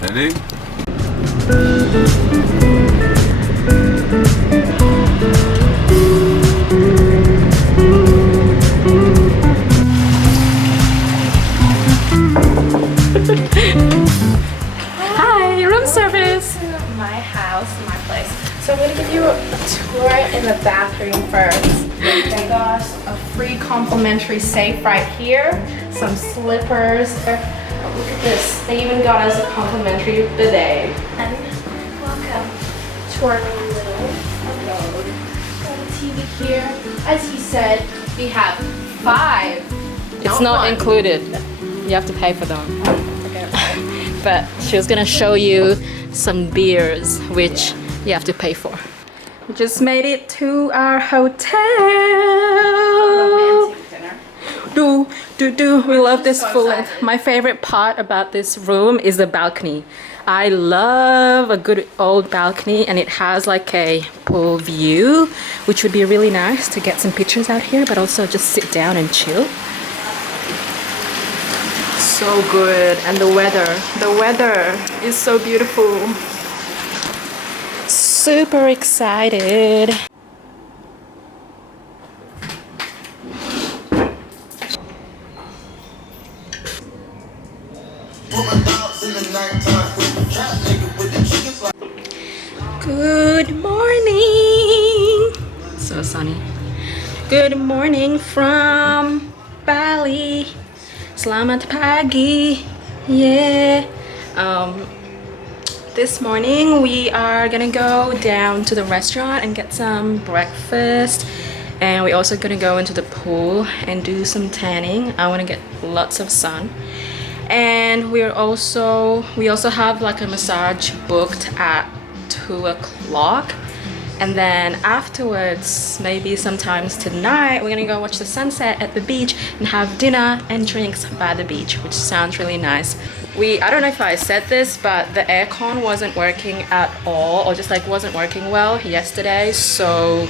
Ready? Hi, room service. My house, my place. So I'm gonna give you a tour in the bathroom first. They got a free complimentary safe right here, some slippers. Oh, look at this. They even got us a complimentary bidet. And welcome to our new little abode. Got a TV here. As he said, we have 5. It's not one. included. You have to pay for them. Okay. But she was gonna show you some beers, which you have to pay for. We just made it to our hotel. Romantic dinner. We love this So full. excited. My favorite part about this room is the balcony. I love a good old balcony, and it has like a pool view, which would be really nice to get some pictures out here, but also just sit down and chill. So good. And the weather is so beautiful. Super excited. Good morning. So sunny. Good morning from Bali. Selamat pagi. Yeah. This morning we are gonna go down to the restaurant and get some breakfast, and we're also gonna go into the pool and do some tanning. I want to get lots of sun, and we also have like a massage booked at 2 o'clock. And then afterwards, maybe sometimes tonight, we're gonna go watch the sunset at the beach and have dinner and drinks by the beach, which sounds really nice. I don't know if I said this, but the aircon wasn't working at all, or just like wasn't working well yesterday. So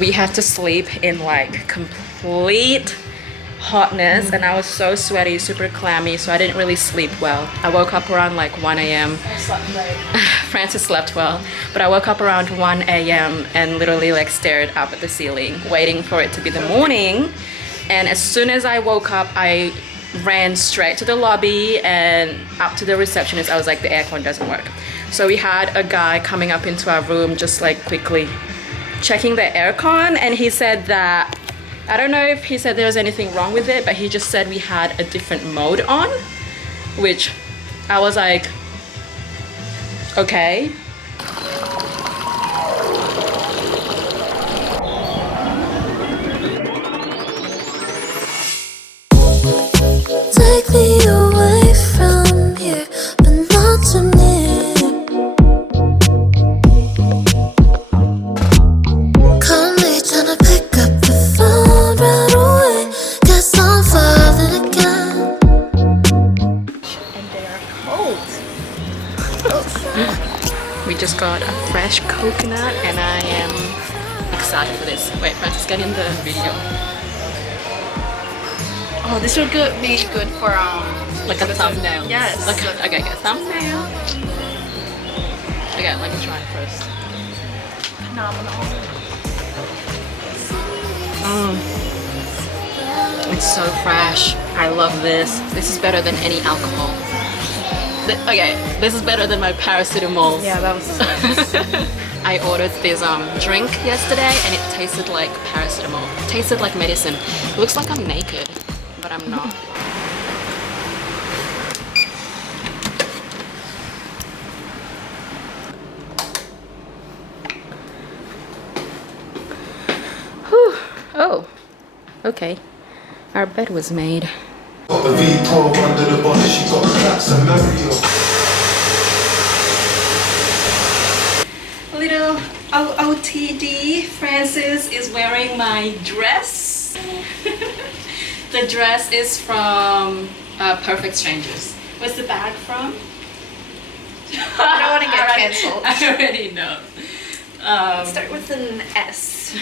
we had to sleep in like complete hotness, and I was so sweaty, super clammy, so I didn't really sleep well. I woke up around like 1 a.m. I slept late. Francis slept well, but I woke up around 1 a.m. and literally like stared up at the ceiling, waiting for it to be the morning. And as soon as I woke up, I ran straight to the lobby and up to the receptionist. I was like, the aircon doesn't work. So we had a guy coming up into our room, just like quickly checking the aircon, and he said that, I don't know if he said there was anything wrong with it, but he just said we had a different mode on, which I was like, okay. Take me away from here, but not too near. Call me tryna pick up the phone right away. Guess I'm falling again. And they are cold. We just got a fresh coconut, and I am excited for this. Wait, Francis, get in the video. Oh, this would be good for Like a thumbnail. Yes. Like, okay, thumbnail. Okay, let me try it first. phenomenal. It's so fresh. I love this. This is better than any alcohol. Okay, this is better than my paracetamol. Yeah, that was. I ordered this drink yesterday, and it tasted like paracetamol. It tasted like medicine. It looks like I'm naked, but I'm not. Whew. Oh, okay. Our bed was made. Got the V12 under the bonnet, she got that scenario. Little OOTD, Francis is wearing my dress. The dress is from Perfect Strangers. Where's the bag from? I don't want to get cancelled. I already know. Start with an S.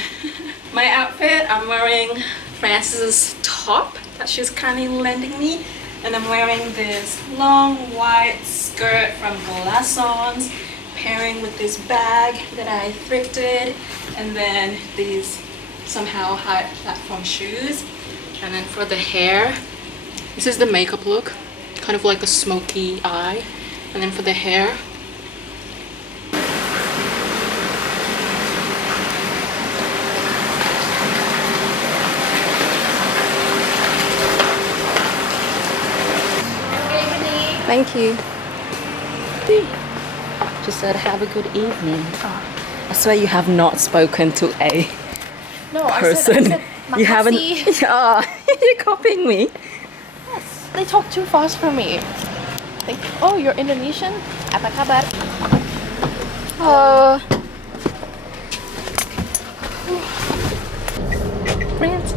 My outfit, I'm wearing Francis's top that she's kindly lending me, And I'm wearing this long white skirt from Glassons, pairing with this bag that I thrifted, and then these somehow high platform shoes. And then for the hair, this is the makeup look, kind of like a smoky eye. And then for the hair, thank you. She said, have a good evening. I swear you have not spoken to a person. I said You haven't. "Makasih." Oh, you're copying me. Yes, they talk too fast for me. Like, oh, you're Indonesian? Apa kabar? Oh. France.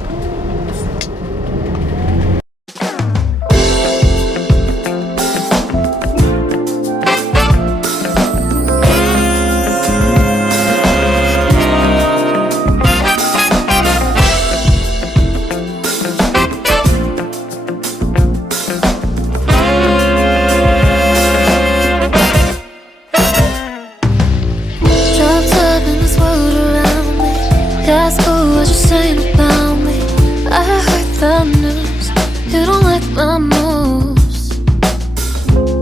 Drop top in this world around me. Yeah, it's cool what you're saying about me. I heard the news. You don't like my moves.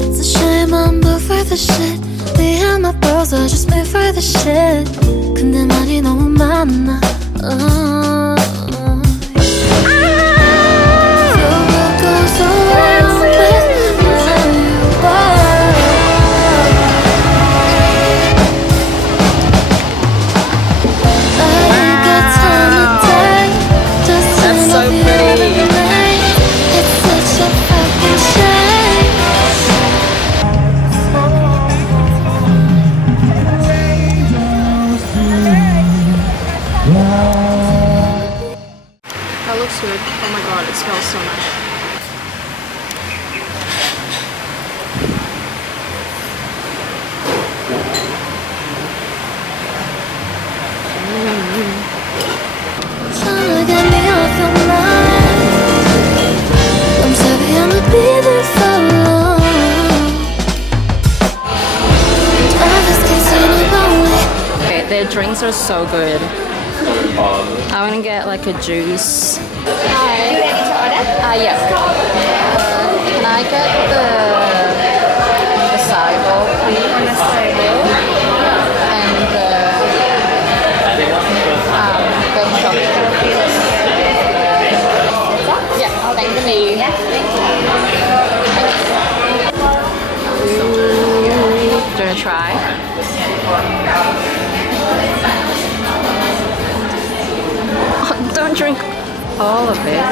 It's a shame I'm built for the shit. Me and my bros are just made for the shit. 근데 말이 너무 많아. So what goes around with how you are. I ain't got time today. Just That's so turn off pretty. the light. It's such a fucking shame. That looks good. Oh my god, it smells so nice. Tryna get me off your mind. I'm sorry, I'ma be there for long. I just can't see no lonely. Okay, their drinks are so good. I want to get like a juice. Hi. You ready to order? Yes. Can I get the acai bowl, please? And the baked chocolate, please. Yeah, thank you. Ooh, do you want to try? Don't drink all of it.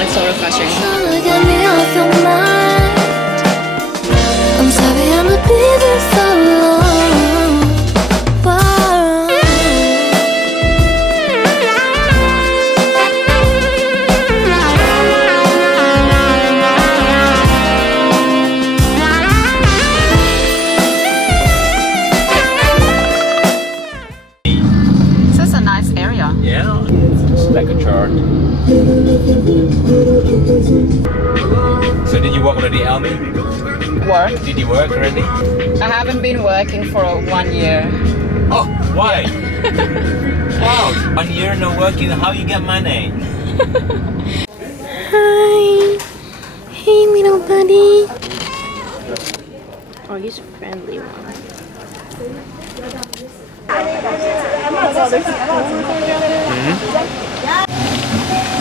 It's so refreshing. Tryna get me off your mind. I'm sorry, I'ma be there for long. Whoa. This is a nice area. Yeah, it's like a chart. So did you work already, Almi? Work. Did you work already? I haven't been working for 1 year. Oh, why? Wow, 1 year no working. How you get money? Hi. Hey, little buddy. Oh, he's a friendly one.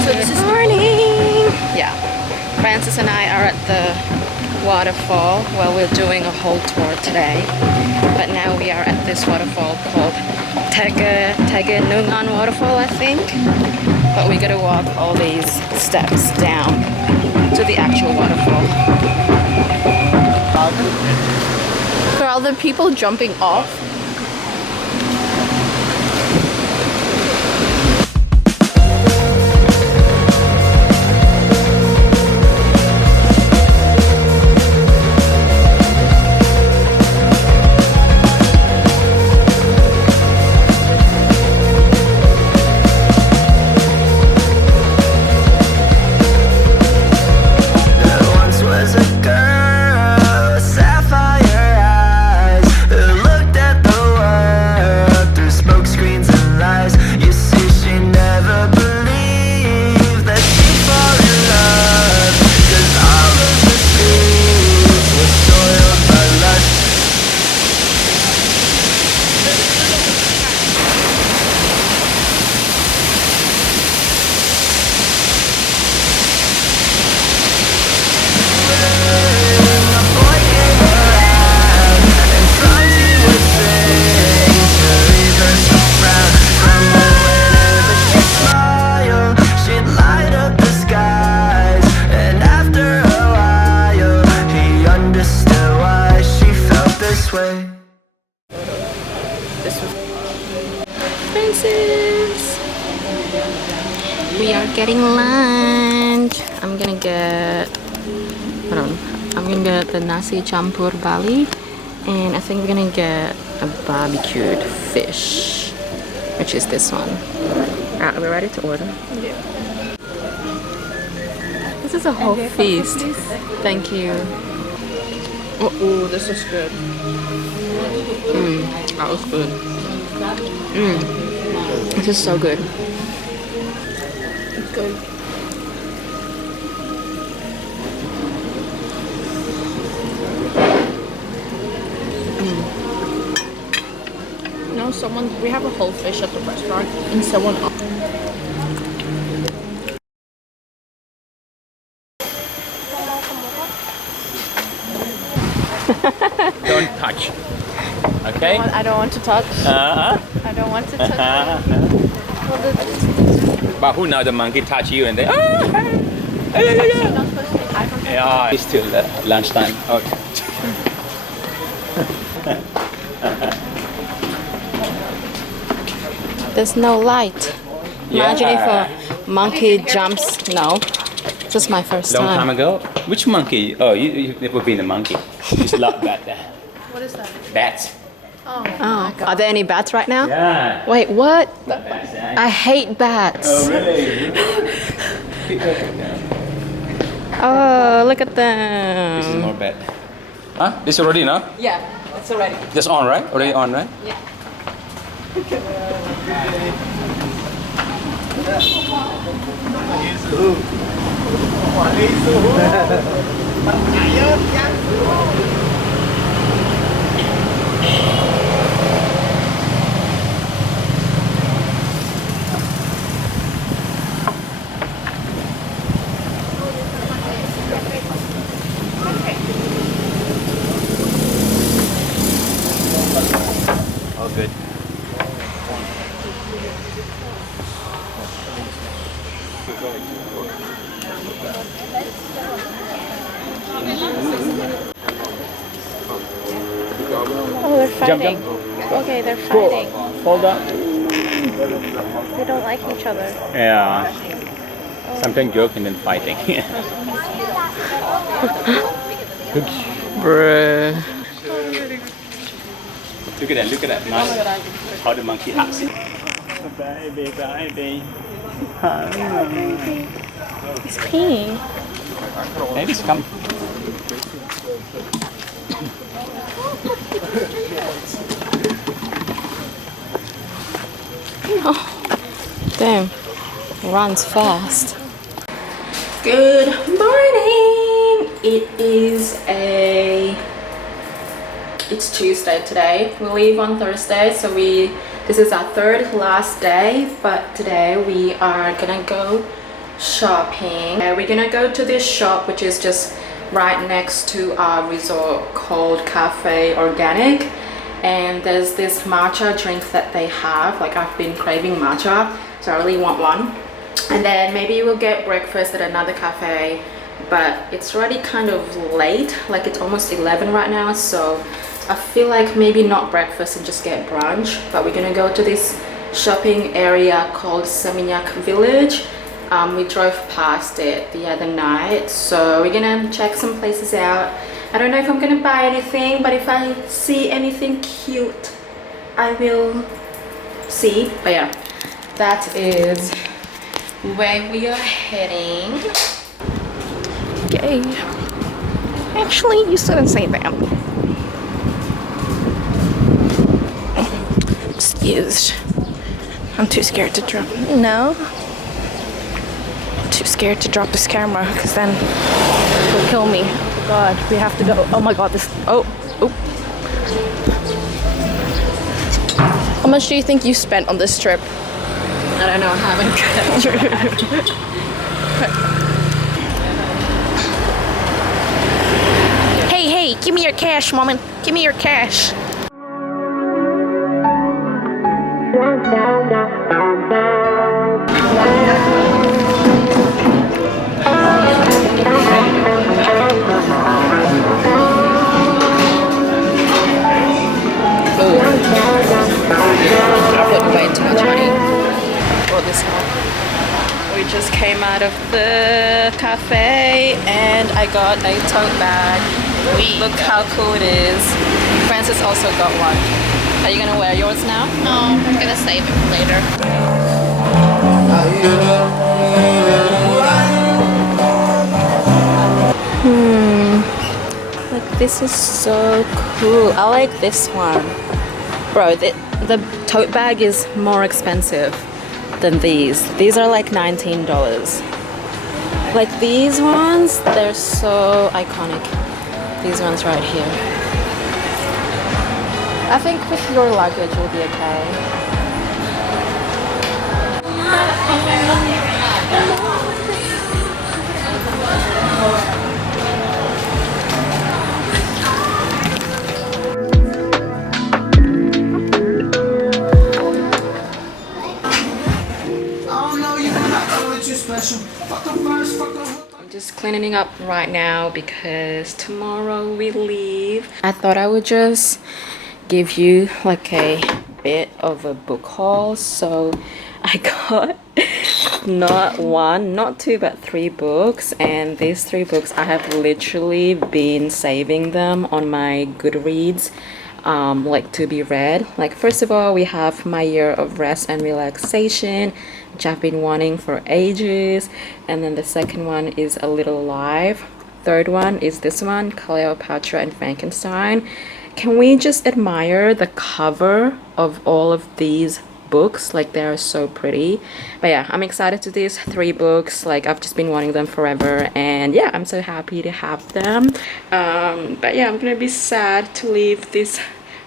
So this is morning. Yeah, Francis and I are at the waterfall. Well, we're doing a whole tour today, but now we are at this waterfall called Tegenungan Waterfall, I think. But we gotta walk all these steps down to the actual waterfall. Are all the people jumping off? getting lunch. I'm gonna get, hold on. I'm gonna get the nasi campur Bali, and I think we're gonna get a barbecued fish, which is this one. Alright, are we ready to order? Yeah. This is a whole feast. Thank you. Oh, this is good. That was good. This is so good. It's good. No, we have a whole fish at the restaurant, and someone. Don't touch. Okay? I don't want to touch. I don't want to touch. But who knows, the monkey touch you and they. Yeah, it's still lunchtime. Okay. There's no light. Imagine if a monkey jumps. No. This is my first Long time. time ago. Which monkey? Oh, you've never been a monkey. It's like that. What is that? Bats. Oh. Oh, are there any bats right now? Yeah. Wait, what? Bats, eh? I hate bats. Oh, really? Oh, look at This is them. more bad. Huh? This already, no? Yeah, it's already. Just on, right? Already on, right? Yeah. All good. Oh, they're fighting. Okay, they're fighting. Hold up. They don't like each other. Yeah. Sometimes joking and fighting. Bruh. Look at that, look at that. Nice. How the monkey hugs it. Baby, baby. He's peeing. Maybe it's come. Damn. Runs fast. Good morning. It's Tuesday today. We leave on Thursday, so this is our third last day, but today we are gonna go shopping. We're gonna go to this shop which is just right next to our resort called Cafe Organic, and there's this matcha drink that they have. Like, I've been craving matcha, so I really want one. And then maybe we'll get breakfast at another cafe, but it's already kind of late, like it's almost 11 right now, so I feel like maybe not breakfast and just get brunch. But we're gonna go to this shopping area called Seminyak Village. We drove past it the other night, so we're gonna check some places out. I don't know if I'm gonna buy anything, but if I see anything cute, I will see. But yeah, that is where we are heading. Okay. Actually, you shouldn't say that. Excused. I'm too scared to drop. No. Too scared to drop this camera, because then it'll kill me. Oh God, we have to go. Oh my God, this. Oh. How much do you think you spent on this trip? I don't know, I haven't kept. Hey, give me your cash, woman. Give me your cash. I put way too much money for this one. We just came the cafe and I got a tote bag. Look how cool it is. Francis also got one. Are you gonna wear yours now? No, I'm gonna save it for later. Like this is so cool. I like this one. Bro, the tote bag is more expensive than these. These are like $19. Like these ones, they're so iconic. These ones right here. I think with your luggage will be okay. I'm just cleaning up right now because tomorrow we leave. I thought I would just give you like a bit of a book haul. So I got not one, not two, but 3 books, and these 3 books I have literally been saving them on my Goodreads like to be read. Like first of all, we have My Year of Rest and Relaxation, which I've been wanting for ages, and then the second one is A Little Life. Third one is this one, Cleopatra and Frankenstein. Can we just admire the cover of all of these books? Like they are so pretty. But yeah, I'm excited to these 3 books. Like I've just been wanting them forever, and yeah, I'm so happy to have them. But yeah, I'm gonna be sad to leave this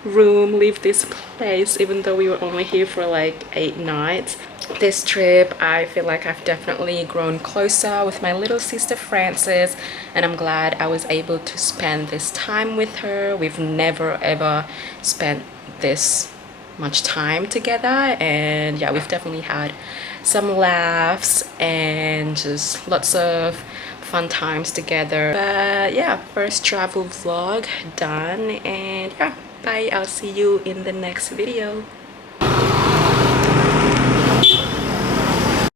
room, leave this place, even though we were only here for like 8 nights. This trip, I feel like I've definitely grown closer with my little sister Frances, and I'm glad I was able to spend this time with her. We've never ever spent this much time together, and yeah, we've definitely had some laughs and just lots of fun times together. But yeah, first travel vlog done, and yeah, bye. I'll see you in the next video.